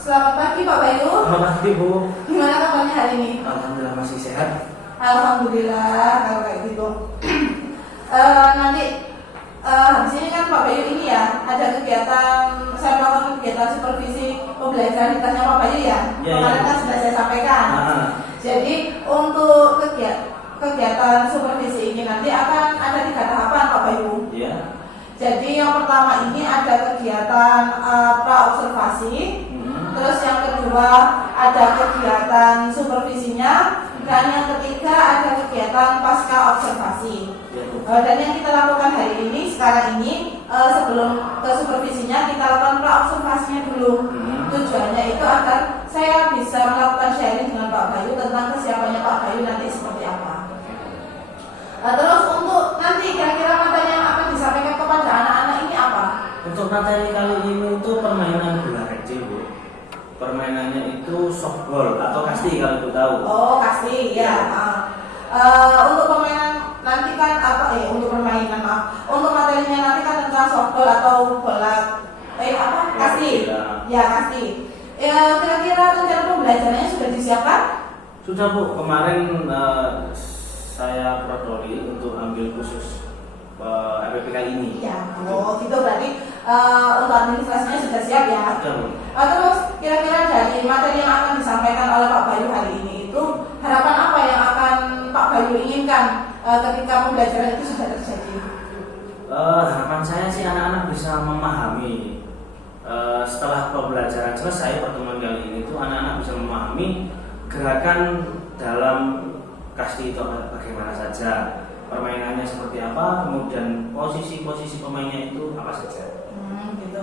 Selamat pagi Pak Bayu. Selamat pagi Bu. Gimana kabarnya hari ini? Alhamdulillah masih sehat. Alhamdulillah kalau kayak gitu. Nanti habis ini kan Pak Bayu ini ya ada kegiatan, saya melakukan kegiatan supervisi pembelajaran di kelasnya Pak Bayu ya. Kemarin kan sudah saya sampaikan. Jadi untuk kegiatan supervisi ini nanti akan ada 3 tahapan Pak Bayu. Jadi yang pertama ini ada kegiatan pra-observasi, terus yang kedua ada kegiatan supervisinya, dan yang ketiga ada kegiatan pasca observasi. Dan yang kita lakukan hari ini, sekarang ini, sebelum ke supervisinya kita lakukan pra-observasinya dulu. Tujuannya itu agar saya bisa melakukan sharing dengan Pak Bayu tentang kesiapannya Pak Bayu nanti seperti apa. Terus untuk nanti kira-kira materi yang akan disampaikan kepada anak-anak ini apa? Untuk materi kali ini itu permainan bola kecil Bu. Permainannya itu softball atau kasti kalau Ibu tahu. Oh kasti ya. Untuk permainan nanti kan apa? Untuk permainan maaf. Untuk materinya nanti kan tentang softball atau bola kasti. Ya kasti. Kira-kira rencana pembelajarannya sudah disiapkan? Sudah Bu. Kemarin saya prodi untuk ambil khusus RPPK ini. Ya, gitu berarti untuk administrasinya sudah siap ya. Terus kira-kira dari materi yang akan disampaikan oleh Pak Bayu hari ini itu harapan apa yang akan Pak Bayu inginkan ketika pembelajaran itu sudah terjadi? Harapan saya sih anak-anak bisa memahami setelah pembelajaran selesai pertemuan kali ini itu anak-anak bisa memahami gerakan dalam kasti itu bagaimana saja, permainannya seperti apa, kemudian posisi-posisi pemainnya itu apa saja. Gitu.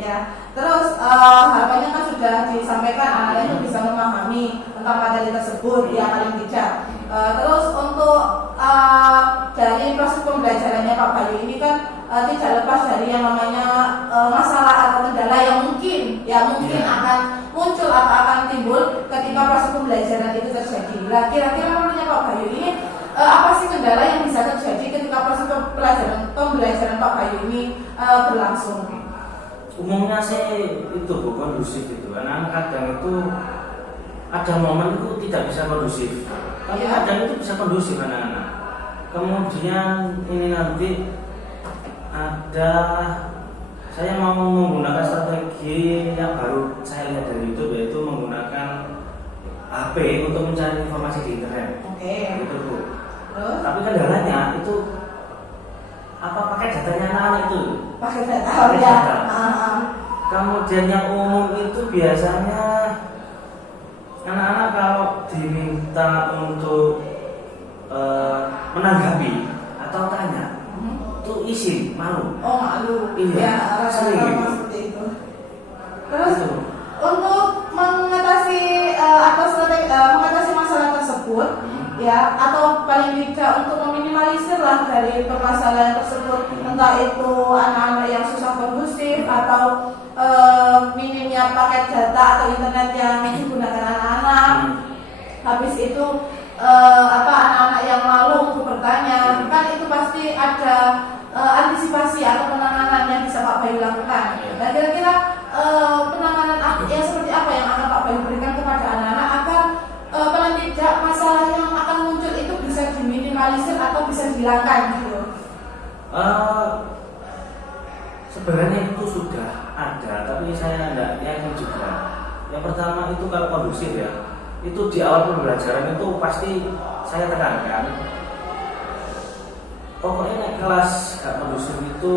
Ya. Terus harapannya kan sudah disampaikan anak-anak itu bisa memahami tentang materi tersebut ya paling tidak. Terus untuk dari proses pembelajarannya Pak Bayu ini kan tidak lepas dari yang namanya masalah atau kendala yang mungkin akan muncul atau akan timbul ketika proses pembelajaran itu terjadi. Nah, kira-kira menurutnya Pak Bayu ini apa sih kendala yang bisa terjadi ketika proses pembelajaran Pak Bayu ini berlangsung? Umumnya sih itu Bu, kondusif itu. Anak-anak kadang itu ada momen itu tidak bisa kondusif, tapi kadang itu bisa kondusif anak-anak. Kemudian ini nanti ada, saya mau menggunakan strategi yang baru saya lihat dari YouTube, yaitu menggunakan HP untuk mencari informasi di internet. Gitu Bu. Tapi kendalanya itu pakai datanya anak-anak itu. Pakai data. Kemudian yang umum itu biasanya anak-anak kalau diminta untuk menanggapi atau tanya itu izin, malu. Oh malu. Iya. Sering seperti itu. Terus untuk mengatasi atau strategi mengatasi masalah tersebut ya, atau paling tidak untuk meminimalisir lah dari permasalahan tersebut, entah itu anak-anak yang susah kondusif atau minimnya paket data atau internet yang digunakan anak-anak. Habis itu anak-anak yang malu untuk bertanya, kan itu pasti ada antisipasi atau penanganan yang bisa Pak Bayu lakukan. Dan kira-kira penanganan yang seperti apa yang akan Pak Bayu berikan kepada anak-anak agar paling tidak masalah yang akan muncul itu bisa diminimalisir atau bisa dihilangkan gitu? Sebenarnya itu sudah ada, tapi saya tidak yakin juga. Yang pertama itu kalau kondusif ya, itu di awal pembelajaran itu pasti saya tekankan. Pokoknya naik kelas gak kondusif itu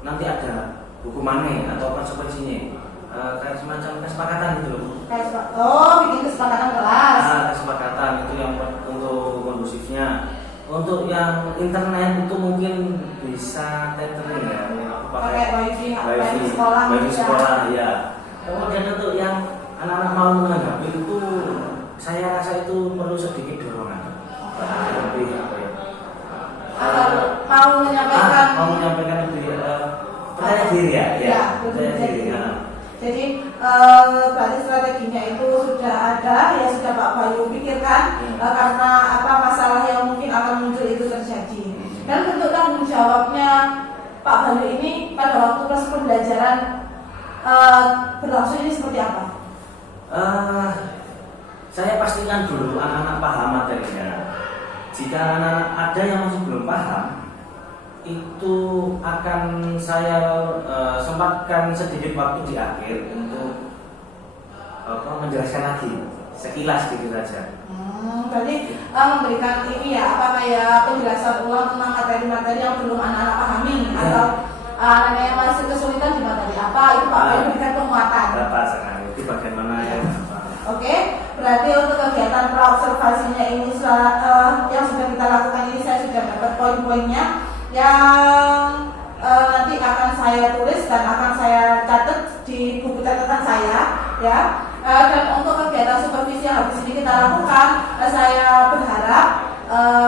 nanti ada hukumannya atau konsekuensinya. Kayak semacam kesepakatan gitu loh. Bikin kesepakatan kelas. Kesepakatan itu yang untuk kondusifnya. Untuk yang internet itu mungkin bisa tethering ya. Pakai wifi sekolah ya. Kemudian untuk yang anak-anak mau menanggapi itu, saya rasa itu perlu sedikit dorongan. Lebih apa ya? Mau menyampaikan lebih percaya diri ya. Percaya diri. Jadi berarti strateginya itu sudah ada, ya sudah Pak Bayu pikirkan karena masalah yang mungkin akan muncul itu terjadi. Dan bentuk tanggung jawabnya Pak Bayu ini pada waktu proses pembelajaran berlangsung ini seperti apa? Saya pastikan dulu anak-anak paham materinya. Jika anak-anak ada yang masih belum paham, itu akan saya sempatkan sedikit waktu di akhir untuk menjelaskan lagi sekilas gitu saja. Berarti memberikan ini ya apa kayak penjelasan ulang tentang materi-materi yang belum anak-anak pahami atau anak yang masih kesulitan di materi apa itu Pak Bayu berikan penguatan. Dapat sekali. Itu bagaimana ya? Oke, berarti untuk kegiatan praobservasinya ini yang sudah kita lakukan ini saya sudah dapat poin-poinnya yang nanti akan saya tulis dan akan saya catat di buku catatan saya ya. Dan untuk kegiatan supervisi yang habis ini kita lakukan, saya berharap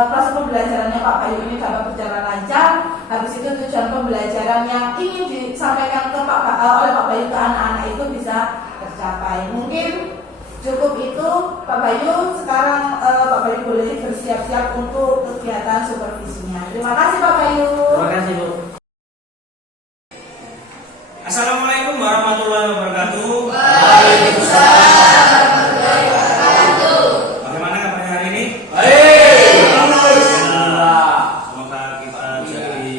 proses pembelajarannya Pak Bayu ini dapat berjalan lancar. Habis itu tujuan pembelajaran yang ingin disampaikan oleh Pak Bayu ke anak-anak itu bisa tercapai. Mungkin cukup itu Pak Bayu. Sekarang Pak Bayu boleh bersiap-siap untuk kegiatan supervisinya. Terima kasih Pak Bayu. Terima kasih Bu. Assalamualaikum warahmatullahi wabarakatuh. Waalaikumsalam warahmatullahi wabarakatuh. Bagaimana kabarnya hari ini? Baik. Alhamdulillah. Semoga kita jadi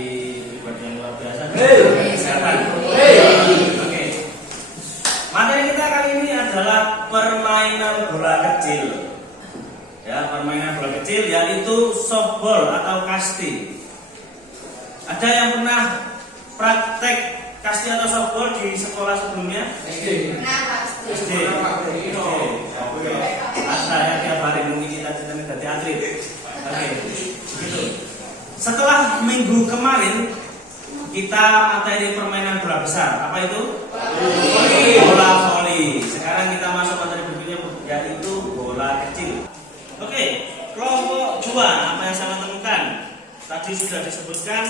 pribadi yang luar biasa. Kesehatan. Oke. Materi kita kali ini adalah permainan bola kecil. Ya, permainan bola kecil yaitu softball atau kasti. Ada yang pernah praktek kasti atau softball di sekolah sebelumnya? SD. Oke. Saya tiap hari mungkin kita jadi atlet. Oke. Begitu. Setelah minggu kemarin kita materi permainan bola besar. Apa itu? Bola voli. Sekarang kita masuk materi berikutnya yaitu bola kecil. Oke. Kelompok 2 apa yang saya temukan? Tadi sudah disebutkan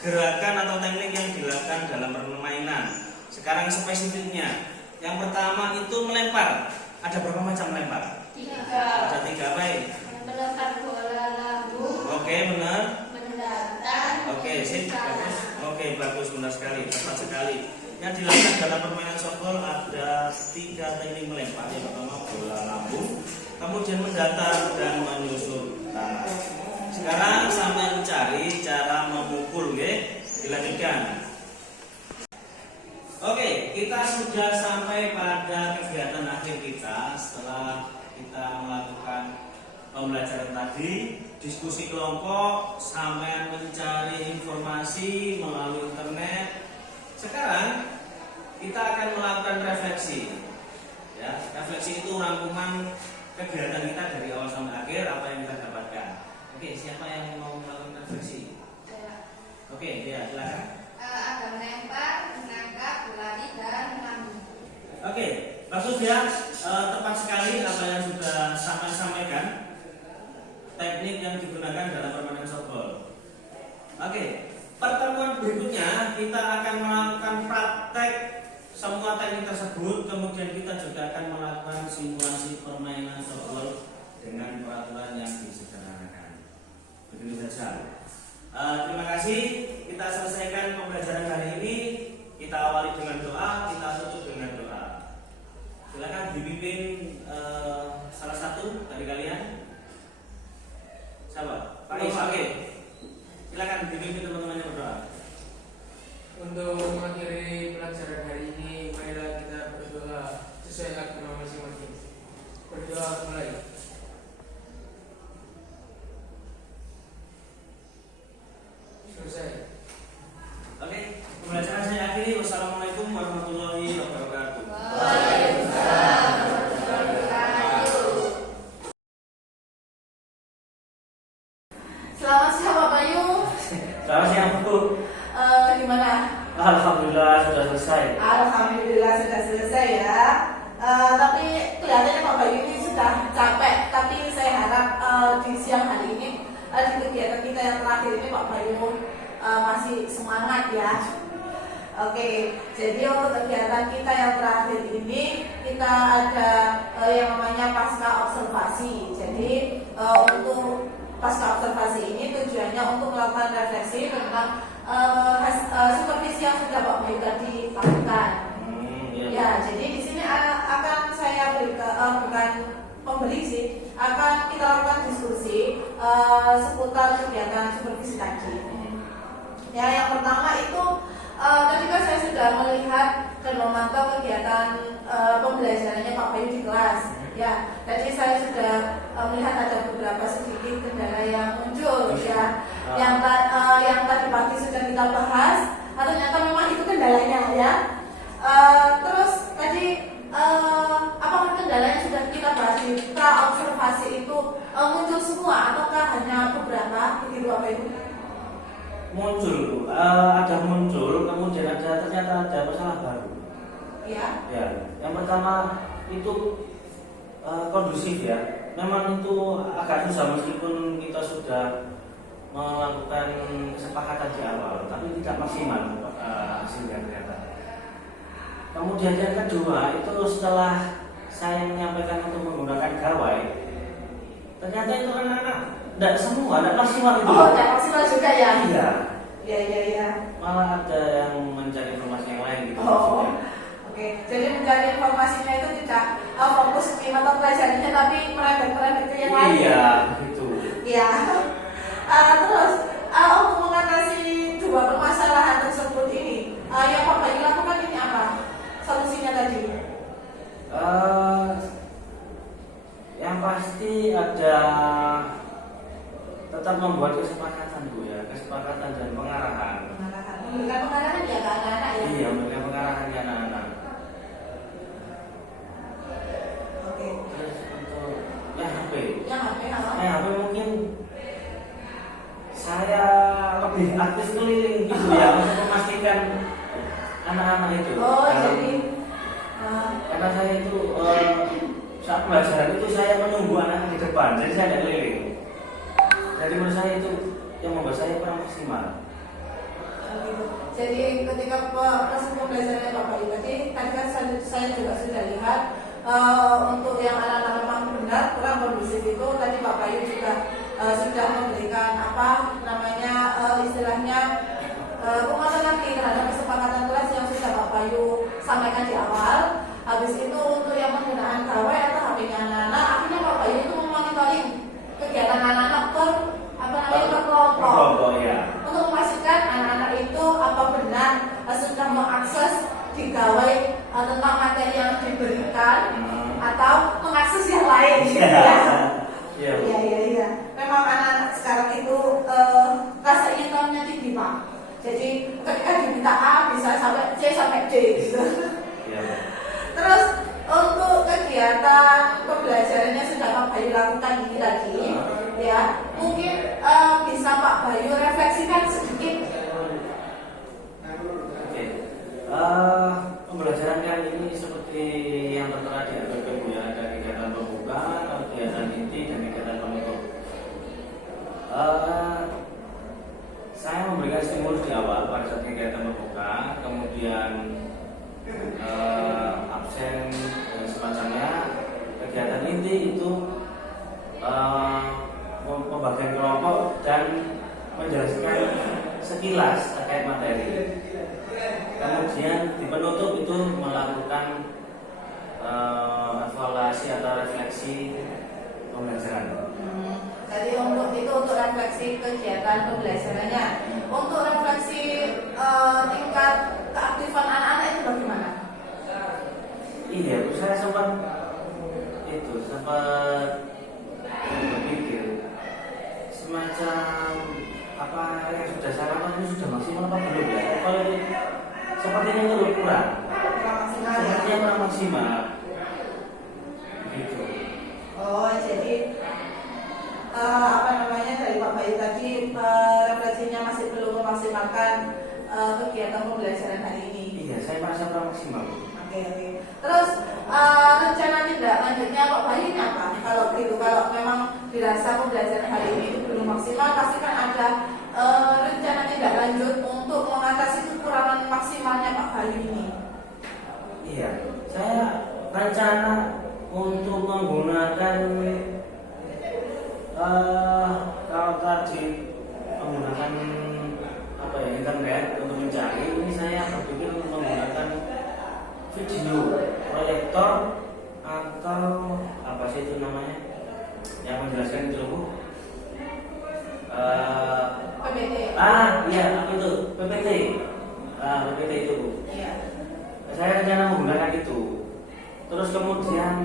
gerakan atau teknik yang dilakukan dalam permainan. Sekarang spesifiknya. Yang pertama itu melempar. Ada berapa macam melempar? 3. Ada 3, baik. Melempar bola lambung. Oke, benar. Mendatar. Oke, sip, bagus. Oke, bagus, benar sekali, tepat sekali. Yang dilakukan dalam permainan softball ada 3 teknik melempar. Yang pertama bola lambung, kemudian mendatar dan menyusul tanah. Sekarang sampai mencari cara memukul, ya. Dilanjutkan. Oke, kita sudah sampai pada kegiatan akhir kita setelah kita melakukan pembelajaran tadi, diskusi kelompok, sampai mencari informasi melalui internet. Sekarang kita akan melakukan refleksi. Ya, refleksi itu rangkuman kegiatan kita dari awal sampai akhir, apa yang kita dapatkan. Oke, siapa yang mau melakukan refleksi? Oke, ya silakan. Ada melempar, menangkap, berlari, dan melambung. Oke, bagus ya. Tepat sekali apa yang sudah sampaikan. Teknik yang digunakan dalam permainan softball. Oke, pertemuan berikutnya kita akan melakukan praktek semua teknik tersebut. Kemudian kita juga akan melakukan simulasi permainan softball dengan peraturan yang disederhanakan. Begitu saja. Terima kasih. Kita selesaikan pembelajaran hari ini. Kita awali dengan doa, kita tutup dengan doa. Silakan dipimpin salah satu dari kalian. Siapa? Pak Is. Oke. Silakan dipimpin teman-temannya berdoa. Untuk mengakhiri pelajaran hari ini, marilah kita berdoa sesuai agama masing-masing. Berdoa mulai. Selesai. Oke, pembelajaran saya akhiri. Wassalamualaikum warahmatullahi wabarakatuh. Waalaikumsalam warahmatullahi wabarakatuh. Selamat siang Pak Bayu. Selamat siang Bu. Gimana? Alhamdulillah sudah selesai. Alhamdulillah sudah selesai ya. Tapi kelihatannya Pak Bayu ini sudah capek. Tapi saya harap di siang hari ini di kegiatan kita yang terakhir ini Pak Bayu masih semangat ya. Oke, jadi untuk kegiatan kita yang terakhir ini kita ada yang namanya pasca observasi. Jadi untuk pasca observasi ini tujuannya untuk melakukan refleksi tentang supervisi yang sudah Pak Bayu tadi lakukan. Ya, jadi di sini akan saya bukan pemberi sih, akan kita lakukan diskusi seputar kegiatan supervisi tadi. Ya, yang pertama itu ketika saya sudah melihat dan memantau kegiatan pembelajarannya Pak Bayu di kelas, ya, jadi saya sudah melihat ada beberapa sedikit kendala yang muncul, ya, yang tadi pagi sudah kita bahas, ternyata memang itu kendalanya, ya. Terus tadi apakah kendalanya sudah kita bahas di pra-observasi itu muncul semua ataukah hanya beberapa begitu Bapak Ibu? Muncul, ada muncul, kemudian ternyata ada masalah baru. Ya. Ya, yang pertama itu kondusif ya. Memang itu agak susah meskipun kita sudah melakukan kesepakatan di awal, tapi tidak maksimal hasilnya ternyata. Kemudian yang kedua itu setelah saya menyampaikan untuk menggunakan gawai, ternyata itu anak-anak tidak semua, tidak maksimal itu. Oh, tidak maksimal juga ya? Iya. Iya. Malah ada yang mencari informasi yang lain gitu. Oh, oke. Jadi mencari informasinya itu tidak fokus di mata pelajarannya, tapi merembet ke yang lain. Iya, begitu. Iya. Terus untuk mengatasi dua permasalahan tersebut ini, yang Pak Bayu lakukan ini apa? Solusinya tadi? Yang pasti ada tetap membuat kesepakatan Bu ya, kesepakatan dan pengarahan. Memberikan pengarahan ya ke anak-anak ya? Iya, memberikan pengarahan ke anak-anak. Oke. Terus untuk yang HP apa? mungkin saya lebih aktif keliling gitu ya untuk memastikan anak-anak itu. Oh, jadi karena saya itu saat pelajaran itu saya menunggu anak di depan, jadi saya tidak keliling. Jadi menurut saya itu yang membuat saya kurang maksimal. Jadi ketika proses pembelajarannya Pak Bayu tadi kan saya juga sudah lihat untuk yang anak-anak memang benar kurang kondusif itu tadi Pak Bayu juga sudah memberikan istilahnya penguatan terhadap kesepakatan kelas yang sudah Pak Bayu sampaikan di awal. Habis itu untuk yang penggunaan gawai atau HP-nya anak-anak, akhirnya Pak Bayu itu memonitoring kegiatan anak-anak per kelompok ya. untuk memastikan anak-anak itu apa benar sudah mengakses di gawai tentang materi yang diberikan atau mengakses yang lain. Iya. Memang anak-anak sekarang itu rasa ingin tahunya tinggi Pak. Jadi ketika diminta A bisa sampai C sampai D gitu. Terus untuk kegiatan pembelajarannya sudah Pak Bayu lakukan ini tadi, ya mungkin bisa Pak Bayu refleksikan sedikit. Pembelajaran kali ini seperti yang tertera di atas Bu ya, ada kegiatan pembuka, kegiatan inti dan kegiatan penutup. Saya memberikan stimulus di awal pada saat kegiatan pembuka, kemudian absen dan semacamnya. Kegiatan inti itu pembagian kelompok dan menjelaskan sekilas terkait materi. Kemudian di penutup itu melakukan evaluasi atau refleksi pembelajaran. Jadi untuk refleksi kegiatan pembelajarannya, untuk refleksi tingkat keaktifan anak-anak itu bagaimana? Iya, saya sempat berpikir semacam apa yang sudah saya lakukan ini sudah maksimal apa belum ya? Kalau sepertinya itu kurang Maksimal ya? Sepertinya kurang maksimal. Gitu. Oh, jadi dari Pak Bayu tadi refleksinya masih belum memaksimalkan kegiatan pembelajaran hari ini. Iya, saya merasa kurang maksimal. Oke. Terus rencana tindak lanjutnya Pak Bayu ini apa? Kalau memang dirasa pembelajaran hari ini itu belum maksimal, pasti kan ada rencana tindak lanjut untuk mengatasi kekurangan maksimalnya Pak Bayu ini. Iya, saya rencana untuk menggunakan kalau tadi menggunakan internet untuk mencari, ini saya berpikir untuk menggunakan video Iya, apa itu? PPT. PPT itu Bu. Iya. Saya rencana menggunakan itu. Terus kemudian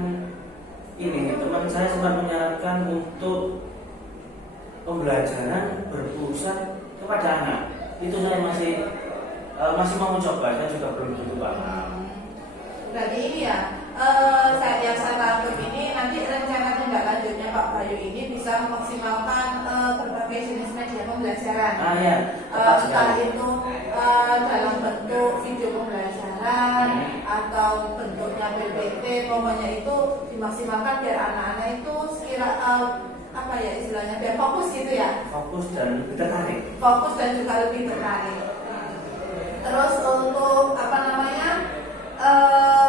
ini teman saya sempat menyarankan untuk pembelajaran berpusat kepada anak. Itu saya masih mau mencoba, saya juga belum begitu paham. Berarti ini ya, yang saya tangkap ini nanti rencana tindak lanjutnya Pak Bayu ini bisa memaksimalkan berbagai jenis media pembelajaran. Ya, Entah itu dalam bentuk video pembelajaran atau bentuknya PPT, pokoknya itu dimaksimalkan biar anak-anak itu sekira apa ya istilahnya, biar fokus gitu ya. Fokus dan lebih tertarik. Fokus dan juga lebih tertarik. Terus untuk apa namanya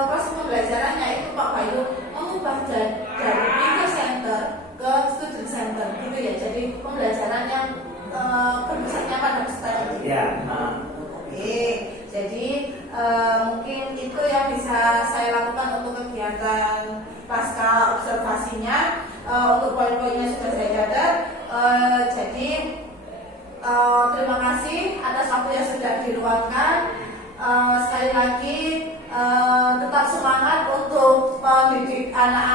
proses pembelajarannya itu Pak Bayu mengubah dari teacher center ke student center gitu ya. Jadi pembelajaran yang berpusatnya pada peserta didik. Ya. Oke, jadi mungkin itu yang bisa saya lakukan untuk kegiatan pasca observasinya. Untuk poin-poinnya sudah saya catat. Jadi terima kasih atas waktu yang sudah diluangkan. Sekali lagi tetap semangat untuk mendidik anak